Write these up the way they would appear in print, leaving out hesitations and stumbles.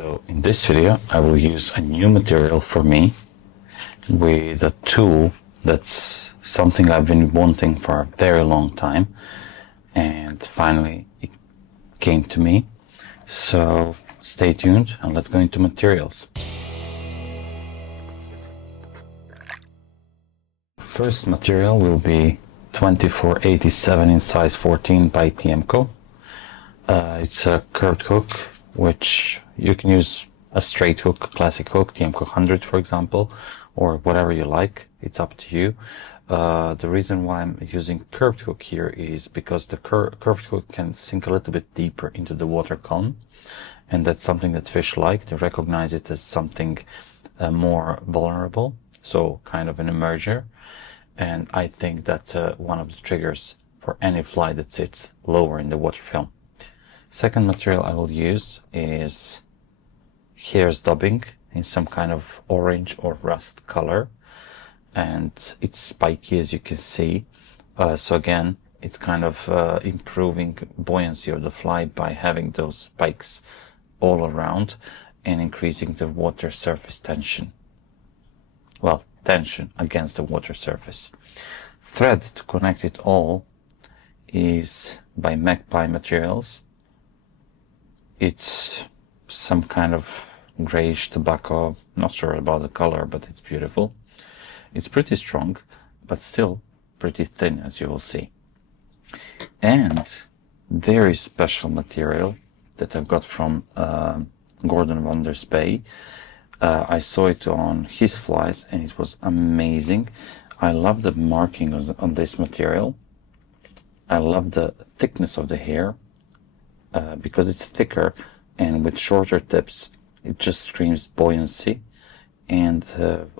So in this video I will use a new material for me with a tool that's something I've been wanting for a very long time, and finally it came to me. So stay tuned and let's go into materials. First material will be 2487 in size 14 by TMCO. It's a curved hook, which you can use a straight hook, classic hook, TMCO 100 for example, or whatever you like. It's up to you. The reason why I'm using curved hook here is because the curved hook can sink a little bit deeper into the water column, and that's something that fish like. They recognize it as something more vulnerable, so kind of an emerger, and I think that's one of the triggers for any fly that sits lower in the water film. Second material I will use is hare's dubbing in some kind of orange or rust color, and it's spiky, as you can see. So again, it's kind of improving buoyancy of the fly by having those spikes all around and increasing the water surface tension. Well, tension against the water surface. Thread to connect it all is by Magpie Materials. It's some kind of grayish tobacco, not sure about the color, but it's beautiful. It's pretty strong, but still pretty thin, as you will see. And very special material that I've got from Gordon Wonders Bay. I saw it on his flies and it was amazing. I love the marking on this material. I love the thickness of the hair. Because it's thicker and with shorter tips, it just screams buoyancy. And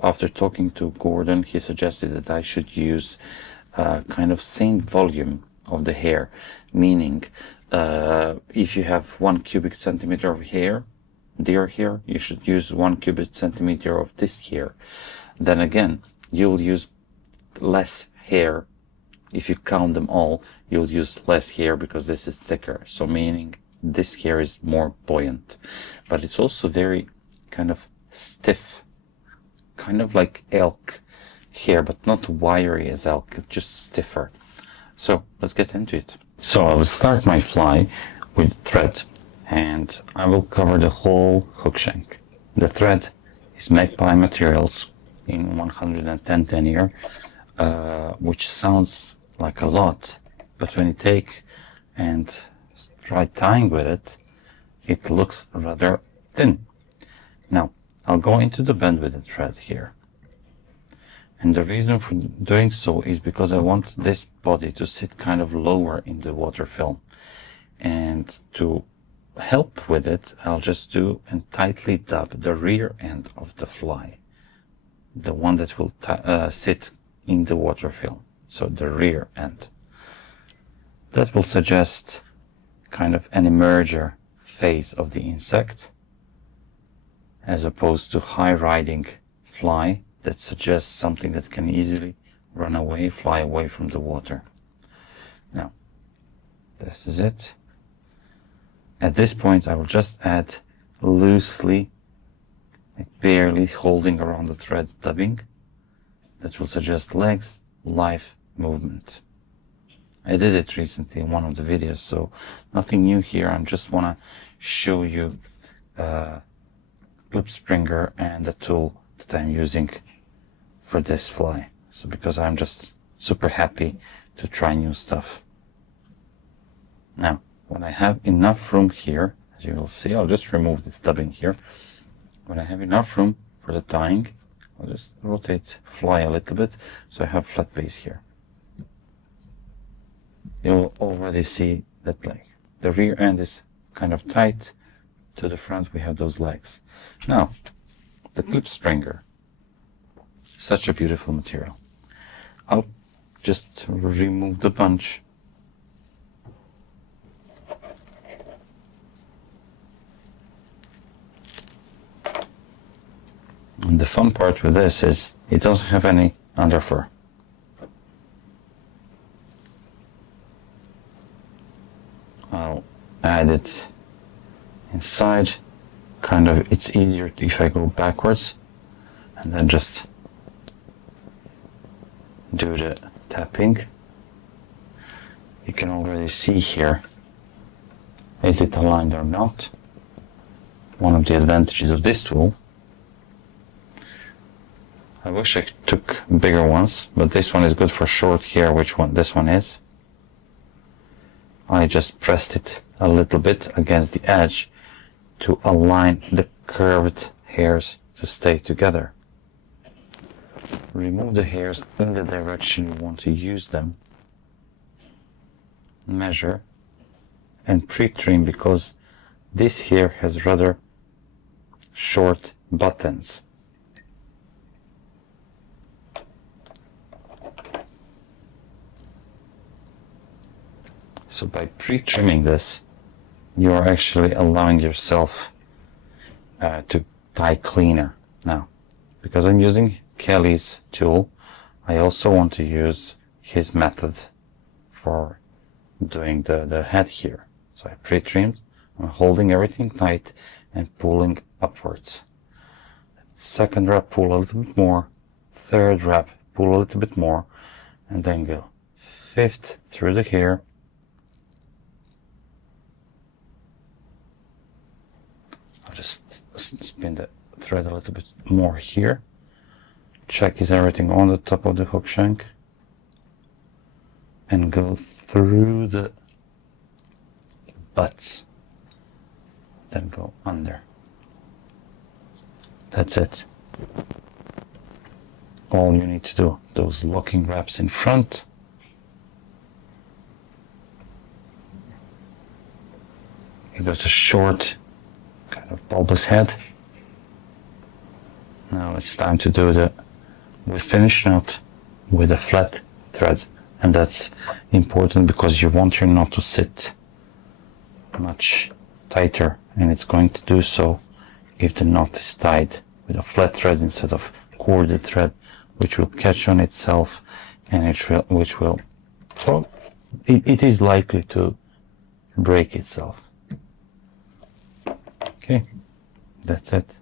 after talking to Gordon, he suggested that I should use kind of same volume of the hair, meaning if you have 1 cubic centimeter of hair, deer hair, you should use 1 cubic centimeter of this hair. Then again, you'll use less hair. If you count them all, you'll use less hair because this is thicker. So meaning this hair is more buoyant. But it's also very kind of stiff, kind of like elk hair, but not wiry as elk, just stiffer. So let's get into it. So I will start my fly with thread, and I will cover the whole hook shank. The thread is Magpie Materials in 110 denier, which sounds like a lot, but when you take and try tying with it, it looks rather thin. Now I'll go into the bend with the thread here, and the reason for doing so is because I want this body to sit kind of lower in the water film, and to help with it I'll just do and tightly dab the rear end of the fly, the one that will sit in the water film. So the rear end. That will suggest kind of an emerger phase of the insect, as opposed to high riding fly that suggests something that can easily run away, fly away from the water. Now, this is it. At this point I will just add loosely, like barely holding around the thread dubbing. That will suggest legs, life, movement. I did it recently in one of the videos, so nothing new here. I just want to show you klipspringer and the tool that I'm using for this fly. So because I'm just super happy to try new stuff. Now, when I have enough room here, as you will see, I'll just remove this dubbing here. When I have enough room for the tying, I'll just rotate fly a little bit so I have flat base here. You'll already see that like the rear end is kind of tight. To the front we have those legs. Now, the klipspringer, such a beautiful material. I'll just remove the bunch. And the fun part with this is it doesn't have any underfur. I'll add it inside kind of, it's easier if I go backwards and then just do the tapping. You can already see here, is it aligned or not? One of the advantages of this tool. I wish I took bigger ones, but this one is good for short hair, which one this one is. I just pressed it a little bit against the edge to align the curved hairs to stay together. Remove the hairs in the direction you want to use them. Measure and pre-trim, because this hair has rather short buttons. So by pre-trimming this, you are actually allowing yourself to tie cleaner. Now, because I'm using Kelly's tool, I also want to use his method for doing the head here. So I pre-trimmed, I'm holding everything tight and pulling upwards. Second wrap, pull a little bit more. Third wrap, pull a little bit more, and then go fifth through the hair. I'll just spin the thread a little bit more here. Check is everything on the top of the hook shank, and go through the butts, then go under. That's it. All you need to do, those locking wraps in front, you got a short kind of bulbous head. Now it's time to do the finish knot with a flat thread, and that's important because you want your knot to sit much tighter, and it's going to do so if the knot is tied with a flat thread instead of corded thread, which will catch on itself, and it is likely to break itself. Okay, that's it.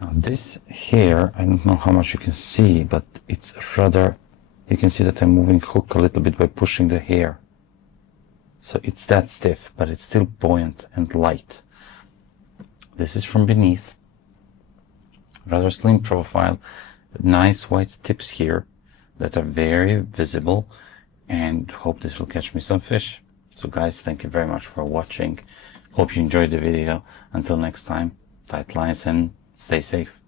Now this here, I don't know how much you can see, but it's rather, you can see that I'm moving hook a little bit by pushing the hair. So it's that stiff, but it's still buoyant and light. This is from beneath. Rather slim profile, nice white tips here that are very visible, and hope this will catch me some fish. So guys, thank you very much for watching. Hope you enjoyed the video. Until next time, tight lines and stay safe.